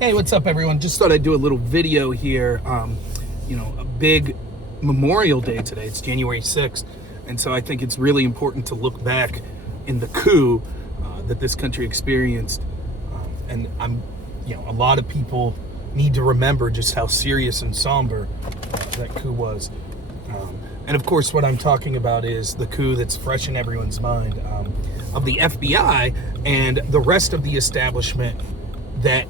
Hey, what's up, everyone? Just thought I'd do a little video here. A big Memorial Day today. It's January 6th. And so I think it's really important to look back in the coup that this country experienced. A lot of people need to remember just how serious and somber that coup was. And of course, what I'm talking about is the coup that's fresh in everyone's mind of the FBI and the rest of the establishment that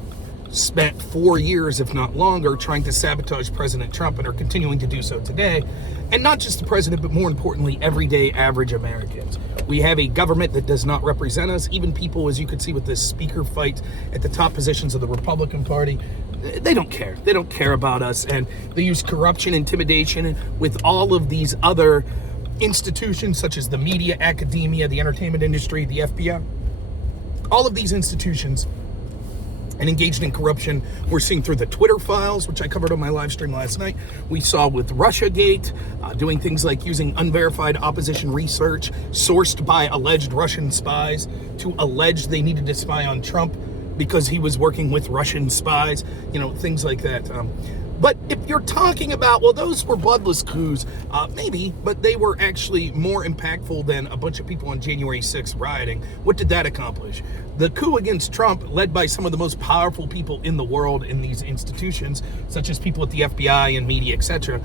spent 4 years, if not longer, trying to sabotage President Trump and are continuing to do so today. And not just the president, but more importantly, everyday average Americans. We have a government that does not represent us. Even people, as you can see with this speaker fight at the top positions of the Republican Party, they don't care. They don't care about us. And they use corruption, intimidation with all of these other institutions, such as the media, academia, the entertainment industry, the FBI. All of these institutions and engaged in corruption. We're seeing through the Twitter files, which I covered on my live stream last night. We saw with Russiagate, doing things like using unverified opposition research sourced by alleged Russian spies to allege they needed to spy on Trump because he was working with Russian spies, things like that. But if you're talking about, well, those were bloodless coups, maybe, but they were actually more impactful than a bunch of people on January 6th rioting. What did that accomplish? The coup against Trump, led by some of the most powerful people in the world in these institutions, such as people at the FBI and media, etc.,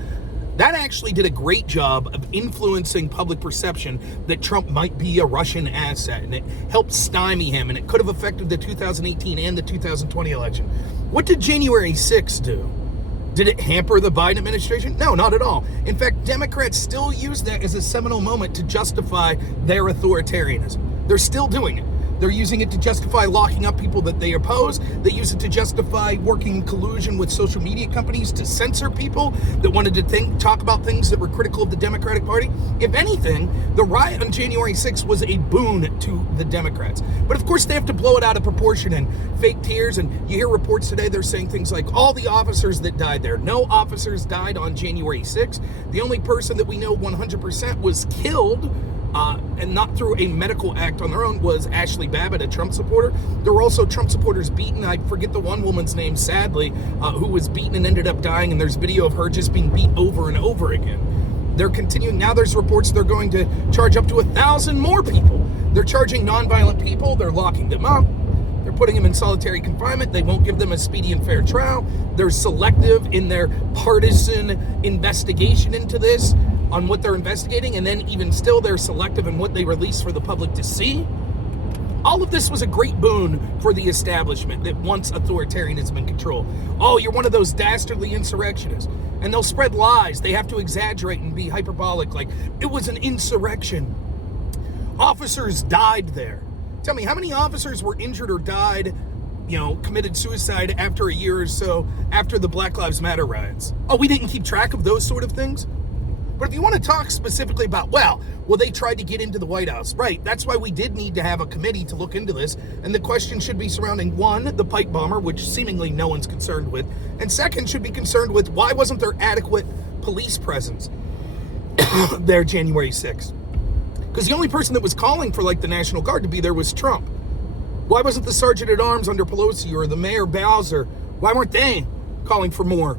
that actually did a great job of influencing public perception that Trump might be a Russian asset, and it helped stymie him, and it could have affected the 2018 and the 2020 election. What did January 6th do? Did it hamper the Biden administration? No, not at all. In fact, Democrats still use that as a seminal moment to justify their authoritarianism. They're still doing it. They're using it to justify locking up people that they oppose. They use it to justify working in collusion with social media companies to censor people that wanted to talk about things that were critical of the Democratic Party. If anything, the riot on January 6th was a boon to the Democrats. But of course, they have to blow it out of proportion and fake tears. And you hear reports today, they're saying things like all the officers that died there. No officers died on January 6th. The only person that we know 100% was killed and not through a medical act on their own was Ashley Babbitt, a Trump supporter. There were also Trump supporters beaten. I forget the one woman's name, sadly, who was beaten and ended up dying, and there's video of her just being beat over and over again. They're continuing. Now there's reports they're going to charge up to 1,000 more people. They're charging nonviolent people. They're locking them up. They're putting them in solitary confinement. They won't give them a speedy and fair trial. They're selective in their partisan investigation into this, on what they're investigating, and then even still they're selective in what they release for the public to see. All of this was a great boon for the establishment that wants authoritarianism in control. Oh, you're one of those dastardly insurrectionists. And they'll spread lies. They have to exaggerate and be hyperbolic, like it was an insurrection. Officers died there. Tell me, how many officers were injured or died, committed suicide after a year or so after the Black Lives Matter riots? Oh, we didn't keep track of those sort of things? But if you want to talk specifically about, well, they tried to get into the White House. Right, that's why we did need to have a committee to look into this. And the question should be surrounding, one, the pipe bomber, which seemingly no one's concerned with. And second, should be concerned with why wasn't there adequate police presence there January 6th? Because the only person that was calling for, the National Guard to be there was Trump. Why wasn't the Sergeant at Arms under Pelosi or the Mayor Bowser? Why weren't they calling for more?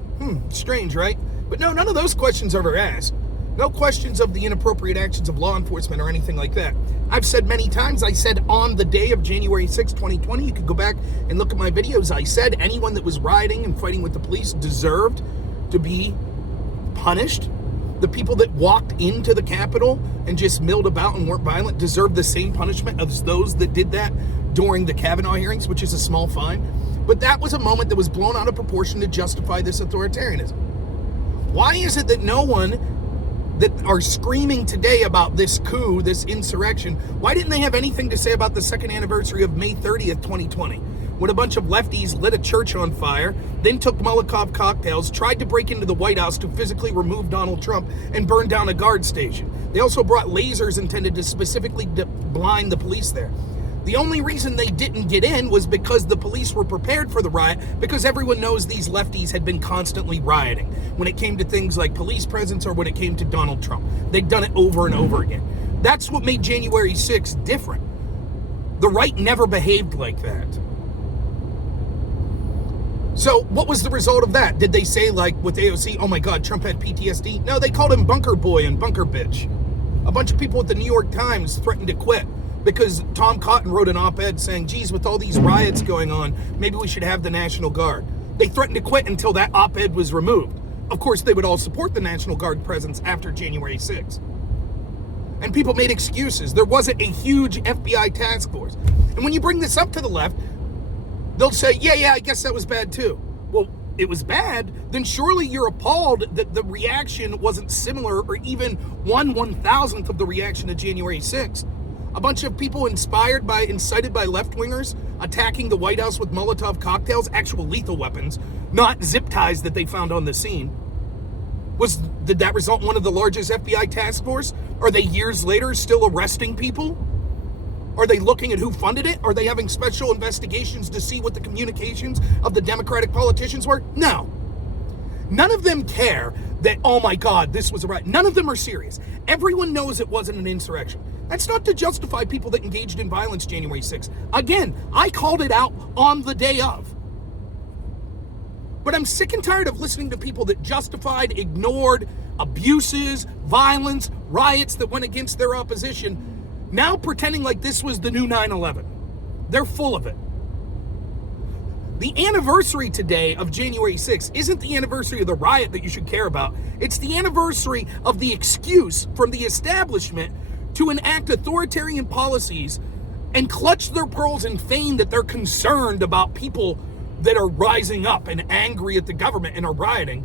Strange, right? But no, none of those questions are ever asked. No questions of the inappropriate actions of law enforcement or anything like that. I've said many times, I said on the day of January 6, 2020, you could go back and look at my videos, I said anyone that was rioting and fighting with the police deserved to be punished. The people that walked into the Capitol and just milled about and weren't violent deserved the same punishment as those that did that during the Kavanaugh hearings, which is a small fine. But that was a moment that was blown out of proportion to justify this authoritarianism. Why is it that no one that are screaming today about this coup, this insurrection, why didn't they have anything to say about the second anniversary of May 30th, 2020, when a bunch of lefties lit a church on fire, then took Molotov cocktails, tried to break into the White House to physically remove Donald Trump, and burn down a guard station? They also brought lasers intended to specifically blind the police there. The only reason they didn't get in was because the police were prepared for the riot, because everyone knows these lefties had been constantly rioting when it came to things like police presence or when it came to Donald Trump. They'd done it over and over again. That's what made January 6th different. The right never behaved like that. So what was the result of that? Did they say, like, with AOC, oh my God, Trump had PTSD? No, they called him bunker boy and bunker bitch. A bunch of people at the New York Times threatened to quit because Tom Cotton wrote an op-ed saying, geez, with all these riots going on, maybe we should have the National Guard. They threatened to quit until that op-ed was removed. Of course, they would all support the National Guard presence after January 6th. And people made excuses. There wasn't a huge FBI task force. And when you bring this up to the left, they'll say, yeah, I guess that was bad too. Well, it was bad, then surely you're appalled that the reaction wasn't similar or even 1/1000th of the reaction to January 6th. A bunch of people incited by left-wingers attacking the White House with Molotov cocktails, actual lethal weapons, not zip ties that they found on the scene. Did that result in one of the largest FBI task force? Are they years later still arresting people? Are they looking at who funded it? Are they having special investigations to see what the communications of the Democratic politicians were? No. None of them care that, oh my God, this was a riot. None of them are serious. Everyone knows it wasn't an insurrection. That's not to justify people that engaged in violence January 6th. Again, I called it out on the day of. But I'm sick and tired of listening to people that justified, ignored abuses, violence, riots that went against their opposition, now pretending like this was the new 9/11. They're full of it. The anniversary today of January 6th isn't the anniversary of the riot that you should care about. It's the anniversary of the excuse from the establishment to enact authoritarian policies and clutch their pearls and feign that they're concerned about people that are rising up and angry at the government and are rioting,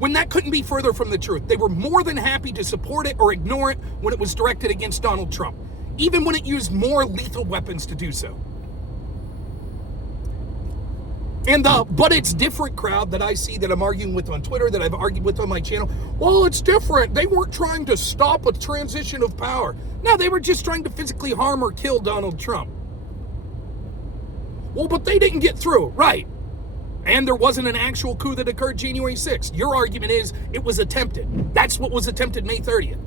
when that couldn't be further from the truth. They were more than happy to support it or ignore it when it was directed against Donald Trump, even when it used more lethal weapons to do so. And the but it's different crowd that I see that I'm arguing with on Twitter, that I've argued with on my channel, well, it's different. They weren't trying to stop a transition of power. No, they were just trying to physically harm or kill Donald Trump. Well, but they didn't get through. Right. And there wasn't an actual coup that occurred January 6th. Your argument is it was attempted. That's what was attempted May 30th.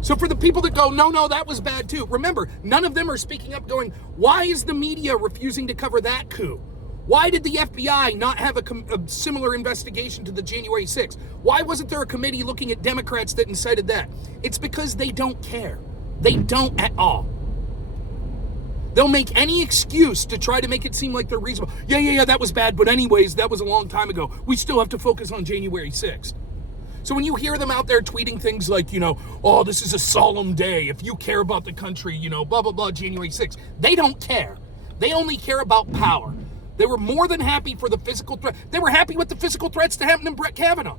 So for the people that go, no, that was bad too. Remember, none of them are speaking up going, why is the media refusing to cover that coup? Why did the FBI not have a similar investigation to the January 6th? Why wasn't there a committee looking at Democrats that incited that? It's because they don't care. They don't at all. They'll make any excuse to try to make it seem like they're reasonable. Yeah, that was bad, but anyways, that was a long time ago. We still have to focus on January 6th. So when you hear them out there tweeting things like, oh, this is a solemn day, if you care about the country, blah, blah, blah, January 6th, they don't care. They only care about power. They were more than happy for the physical threat. They were happy with the physical threats that happened in Brett Kavanaugh.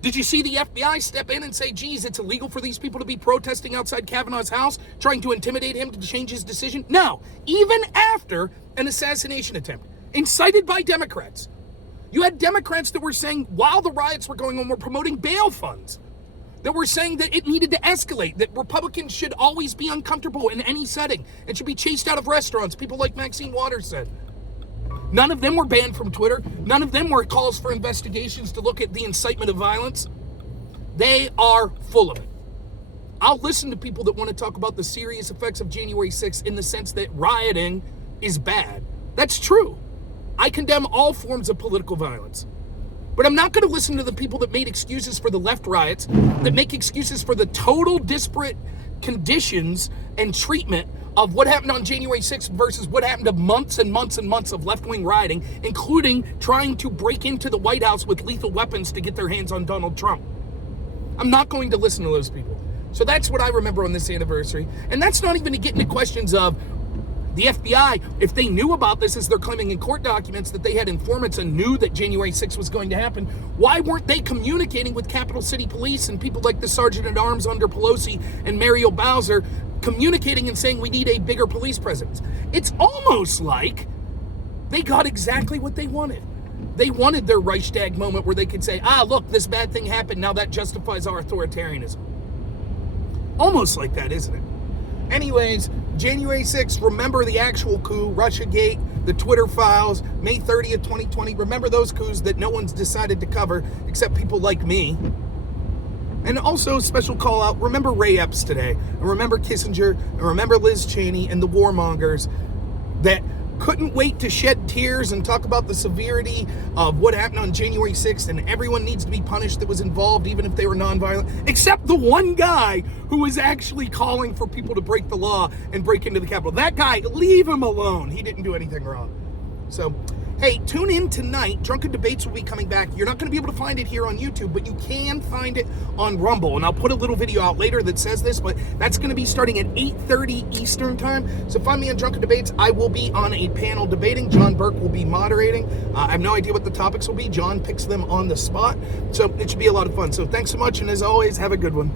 Did you see the FBI step in and say, geez, it's illegal for these people to be protesting outside Kavanaugh's house, trying to intimidate him to change his decision? No, even after an assassination attempt, incited by Democrats. You had Democrats that were saying, while the riots were going on, were promoting bail funds, that were saying that it needed to escalate, that Republicans should always be uncomfortable in any setting and should be chased out of restaurants, people like Maxine Waters said. None of them were banned from Twitter. None of them were calls for investigations to look at the incitement of violence. They are full of it. I'll listen to people that want to talk about the serious effects of January 6th in the sense that rioting is bad. That's true. I condemn all forms of political violence. But I'm not going to listen to the people that made excuses for the left riots, that make excuses for the total disparate conditions and treatment of what happened on January 6th versus what happened to months and months and months of left-wing rioting, including trying to break into the White House with lethal weapons to get their hands on Donald Trump. I'm not going to listen to those people. So that's what I remember on this anniversary. And that's not even to get into questions of the FBI, if they knew about this, as they're claiming in court documents that they had informants and knew that January 6th was going to happen, why weren't they communicating with Capital City Police and people like the Sergeant-at-Arms under Pelosi and Muriel Bowser, communicating and saying we need a bigger police presence? It's almost like they got exactly what they wanted. They wanted their Reichstag moment where they could say, look, this bad thing happened, now that justifies our authoritarianism. Almost like that, isn't it? Anyways, January 6th, remember the actual coup, Russiagate, the Twitter files, May 30th, 2020. Remember those coups that no one's decided to cover except people like me. And also, special call out, remember Ray Epps today, and remember Kissinger, and remember Liz Cheney and the warmongers that couldn't wait to shed tears and talk about the severity of what happened on January 6th, and everyone needs to be punished that was involved, even if they were nonviolent, except the one guy who was actually calling for people to break the law and break into the Capitol. That guy, leave him alone. He didn't do anything wrong. So, hey, tune in tonight. Drunken Debates will be coming back. You're not going to be able to find it here on YouTube, but you can find it on Rumble. And I'll put a little video out later that says this, but that's going to be starting at 8:30 Eastern time. So find me on Drunken Debates. I will be on a panel debating. John Burke will be moderating. I have no idea what the topics will be. John picks them on the spot. So it should be a lot of fun. So thanks so much. And as always, have a good one.